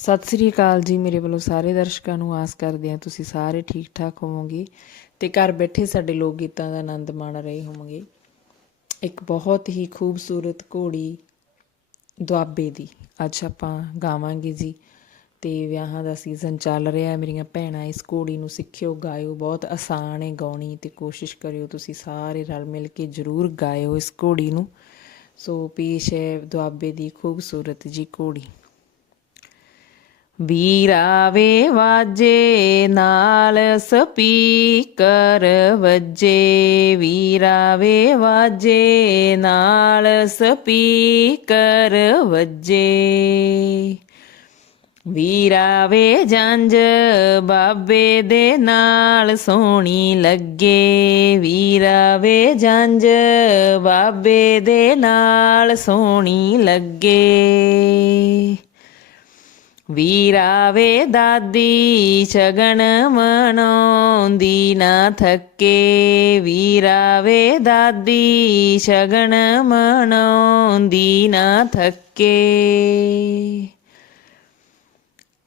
ਸਤਿ ਸ੍ਰੀ ਅਕਾਲ ਜੀ। ਮੇਰੇ ਵੱਲੋਂ ਸਾਰੇ ਦਰਸ਼ਕਾਂ ਨੂੰ ਆਸ ਕਰਦੇ ਹਾਂ ਤੁਸੀਂ ਸਾਰੇ ਠੀਕ ਠਾਕ ਹੋਵੋਗੇ ਤੇ ਘਰ ਬੈਠੇ ਸਾਡੇ ਲੋਕ ਗੀਤਾਂ ਦਾ ਆਨੰਦ ਮਾਣ ਰਹੇ ਹੋਵੋਗੇ। ਇੱਕ ਬਹੁਤ ਹੀ ਖੂਬਸੂਰਤ ਘੋੜੀ ਦੁਆਬੇ ਦੀ ਅੱਜ ਆਪਾਂ ਗਾਵਾਂਗੇ ਜੀ। ਤੇ ਵਿਆਹਾਂ ਦਾ ਸੀਜ਼ਨ ਚੱਲ ਰਿਹਾ। ਮੇਰੀਆਂ ਭੈਣਾਂ ਇਸ ਘੋੜੀ ਨੂੰ ਸਿੱਖਿਓ, ਗਾਇਓ। ਬਹੁਤ ਆਸਾਨ ਹੈ ਗਾਉਣੀ ਤੇ ਕੋਸ਼ਿਸ਼ ਕਰਿਓ ਤੁਸੀਂ ਸਾਰੇ ਰਲ ਮਿਲ ਕੇ ਜ਼ਰੂਰ ਗਾਇਓ ਇਸ ਘੋੜੀ ਨੂੰ। ਸੋ ਪੇਸ਼ ਹੈ ਦੁਆਬੇ ਦੀ ਖੂਬਸੂਰਤ ਜੀ ਘੋੜੀ। ਵੀਰਾ ਵੇ ਵਾਜੇ ਨਾਲ ਸਪੀਕਰ ਵੱਜੇ, ਵੀਰਾ ਵੇ ਵਾਜੇ ਨਾਲ ਸਪੀਕਰ ਵੱਜੇ, ਵੀਰਾ ਵੇ ਜੰਝ ਬਾਬੇ ਦੇ ਨਾਲ ਸੋਹਣੀ ਲੱਗੇ, ਵੀਰਾ ਵੇ ਜੰਝ ਬਾਬੇ ਦੇ ਨਾਲ ਸੋਹਣੀ ਲੱਗੇ, ਵੀਰਾ ਵੇ ਦਾਦੀ ਸ਼ਗਨ ਮਨਾਉਂਦੀ ਨਾ ਥੱਕੇ, ਵੀਰਾ ਵੇ ਦਾਦੀ ਸ਼ਗਨ ਮਨਾਉਂਦੀ ਨਾ ਥੱਕੇ,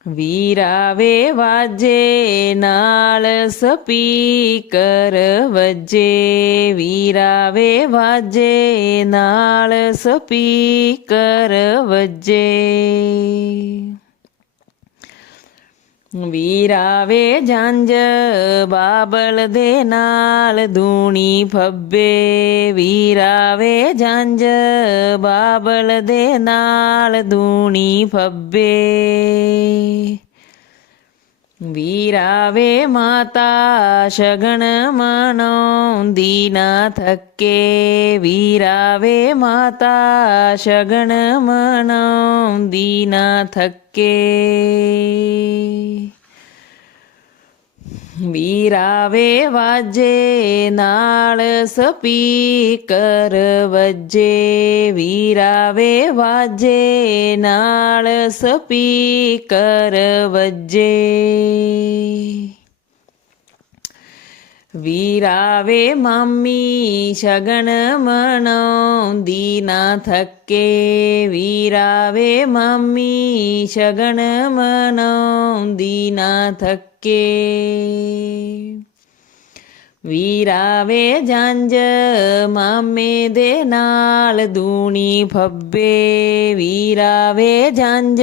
ਵੀਰਾ ਵੇ ਵਾਜੇ ਨਾਲ ਸਪੀਕਰ ਵੱਜੇ, ਵੀਰਾ ਵੇ ਵਾਜੇ ਨਾਲ ਸਪੀਕਰ ਵੱਜੇ, ਵੀਰਾ ਵੇ ਜੰਝ ਬਾਬਲ ਦੇ ਨਾਲ ਦੂਣੀ ਫੱਬੇ, ਵੀਰਾ ਵੇ ਜੰਝ ਬਾਬਲ ਦੇ ਨਾਲ ਦੂਣੀ ਫੱਬੇ, ਵੀਰਾ ਵੇ ਮਾਤਾ ਸ਼ਗਨ ਮਨਾਉਂਦੀ ਨਾ ਥੱਕੇ, ਵੀਰਾ ਵੇ ਮਾਤਾ ਸ਼ਗਨ ਮਨਾਉਂਦੀ ਨਾ ਥੱਕੇ, ਵੀਰਾ ਵੇ ਵਾਜੇ ਨਾਲ ਸਪੀਕਰ ਵੱਜੇ, ਵੀਰਾ ਵੇ ਵਾਜੇ ਨਾਲ ਸਪੀਕਰ ਵੱਜੇ, ਵੀਰਾ ਵੇ ਮਾਮੀ ਸ਼ਗਨ ਮਨਾਉਂਦੀ ਨਾ ਥੱਕੇ, ਵੀਰਾ ਵੇ ਮਾਮੀ ਸ਼ਗਨ ਮਨਾਉਂਦੀ ਨਾ ਥੱਕੇ, ਵੀਰਾ ਵੇ ਜੰਝ ਮਾਮੇ ਦੇ ਨਾਲ ਦੂਣੀ ਫੱਬੇ, ਵੀਰਾ ਵੇ ਜੰਝ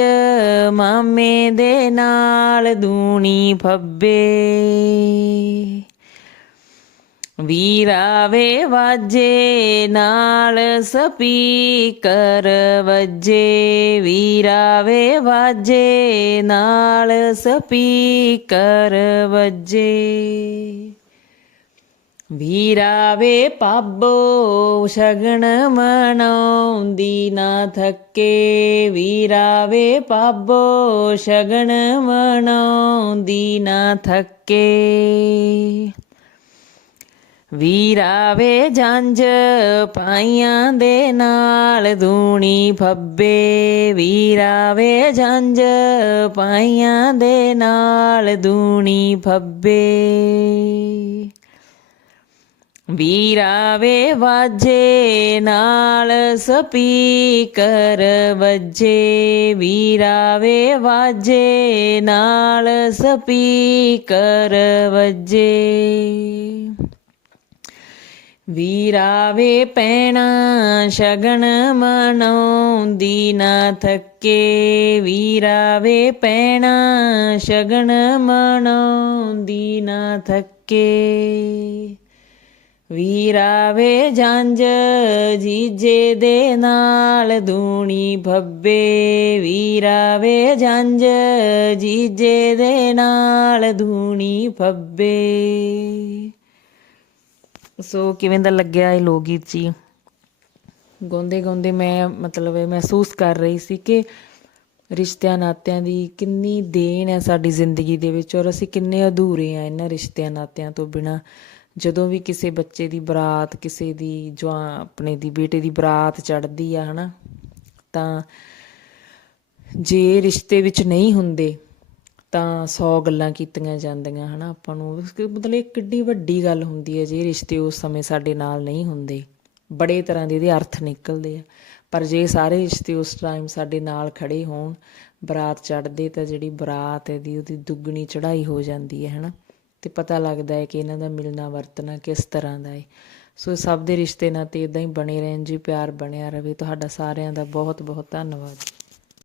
ਮਾਮੇ ਦੇ ਨਾਲ ਦੂਣੀ ਫੱਬੇ, ਵੀਰਾ ਵੇ ਵਾਜੇ ਨਾਲ ਸਪੀਕਰ ਵੱਜੇ, ਵੀਰਾ ਵੇ ਵਾਜੇ ਨਾਲ ਸਪੀਕਰ ਵੱਜੇ, ਵੀਰਾ ਵੇ ਪਾਬੋ ਸ਼ਗਨ ਮਨਾਉਂਦੀ ਨਾ ਥੱਕੇ, ਵੀਰਾ ਵੇ ਪਾਬੋ ਸ਼ਗਨ ਮਨਾਉਂਦੀ ਨਾ ਥੱਕੇ, ਵੀਰਾ ਵੇ ਜੰਝ ਪਾਈਆਂ ਦੇ ਨਾਲ ਦੂਣੀ ਫੱਬੇ, ਵੀਰਾ ਵੇ ਜੰਝ ਪਾਈਆਂ ਦੇ ਨਾਲ ਦੂਣੀ ਫੱਬੇ, ਵੀਰਾ ਵੇ ਵਾਜੇ ਨਾਲ ਸਪੀਕਰ ਵੱਜੇ, ਵੀਰਾ ਵੇ ਵਾਜੇ ਨਾਲ ਸਪੀਕਰ ਵੱਜੇ, ਵੀਰਾ ਵੇ ਭੈਣਾਂ ਸ਼ਗਨ ਮਨਾਉਂਦੀ ਨਾ ਥੱਕੇ, ਵੀਰਾ ਵੇ ਭੈਣਾਂ ਸ਼ਗਨ ਮਨਾਉਂਦੀ ਨਾ ਥੱਕੇ, ਵੀਰਾ ਵੇ ਜੰਝ ਜੀਜੇ ਦੇ ਨਾਲ ਦੂਣੀ ਫੱਬੇ, ਵੀਰਾ ਵੇ ਜੰਝ ਜੀਜੇ ਦੇ ਨਾਲ ਦੂਣੀ ਫੱਬੇ। ਸੋ ਕਿਵੇਂ ਦਾ ਲੱਗਿਆ ਇਹ ਲੋਕ ਗੀਤ ਜੀ? ਗਾਉਂਦੇ ਗਾਉਂਦੇ ਮੈਂ ਮਹਿਸੂਸ ਕਰ ਰਹੀ ਸੀ ਕਿ ਰਿਸ਼ਤਿਆਂ ਨਾਤਿਆਂ ਦੀ ਕਿੰਨੀ ਦੇਣ ਹੈ ਸਾਡੀ ਜ਼ਿੰਦਗੀ ਦੇ ਵਿੱਚ, ਔਰ ਅਸੀਂ ਕਿੰਨੇ ਅਧੂਰੇ ਹਾਂ ਇਹਨਾਂ ਰਿਸ਼ਤਿਆਂ ਨਾਤਿਆਂ ਤੋਂ ਬਿਨਾਂ। ਜਦੋਂ ਵੀ ਕਿਸੇ ਬੱਚੇ ਦੀ ਬਰਾਤ, ਕਿਸੇ ਦੀ ਆਪਣੇ ਦੀ ਬੇਟੇ ਦੀ ਬਰਾਤ ਚੜ੍ਹਦੀ ਆ ਹੈ ਨਾ, ਤਾਂ ਜੇ ਰਿਸ਼ਤੇ ਵਿੱਚ ਨਹੀਂ ਹੁੰਦੇ ਤਾਂ 100 ਗੱਲਾਂ ਕੀਤੀਆਂ ਜਾਂਦੀਆਂ ਹੈ ਨਾ ਆਪਾਂ ਨੂੰ। ਮਤਲਬ ਇਹ ਕਿੱਡੀ ਵੱਡੀ ਗੱਲ ਹੁੰਦੀ ਹੈ ਜੇ ਰਿਸ਼ਤੇ ਉਸ ਸਮੇਂ ਸਾਡੇ ਨਾਲ ਨਹੀਂ ਹੁੰਦੇ। ਬੜੇ ਤਰ੍ਹਾਂ ਦੇ ਇਹਦੇ ਅਰਥ ਨਿਕਲਦੇ ਆ। ਪਰ ਜੇ ਸਾਰੇ ਰਿਸ਼ਤੇ ਉਸ ਟਾਈਮ ਸਾਡੇ ਨਾਲ ਖੜੇ ਹੋਣ ਬਰਾਤ ਚੜ੍ਹਦੇ ਤਾਂ ਜਿਹੜੀ ਬਰਾਤ ਇਹਦੀ ਉਹਦੀ ਦੁੱਗਣੀ ਚੜ੍ਹਾਈ ਹੋ ਜਾਂਦੀ ਹੈ, ਹੈ ਨਾ। ਅਤੇ ਪਤਾ ਲੱਗਦਾ ਹੈ ਕਿ ਇਹਨਾਂ ਦਾ ਮਿਲਣਾ ਵਰਤਣਾ ਕਿਸ ਤਰ੍ਹਾਂ ਦਾ ਹੈ। ਸੋ ਸਭ ਦੇ ਰਿਸ਼ਤੇ ਨਾਤੇ ਇੱਦਾਂ ਹੀ ਬਣੇ ਰਹਿਣ ਜੀ, ਪਿਆਰ ਬਣਿਆ ਰਹੇ। ਤੁਹਾਡਾ ਸਾਰਿਆਂ ਦਾ ਬਹੁਤ ਬਹੁਤ ਧੰਨਵਾਦ।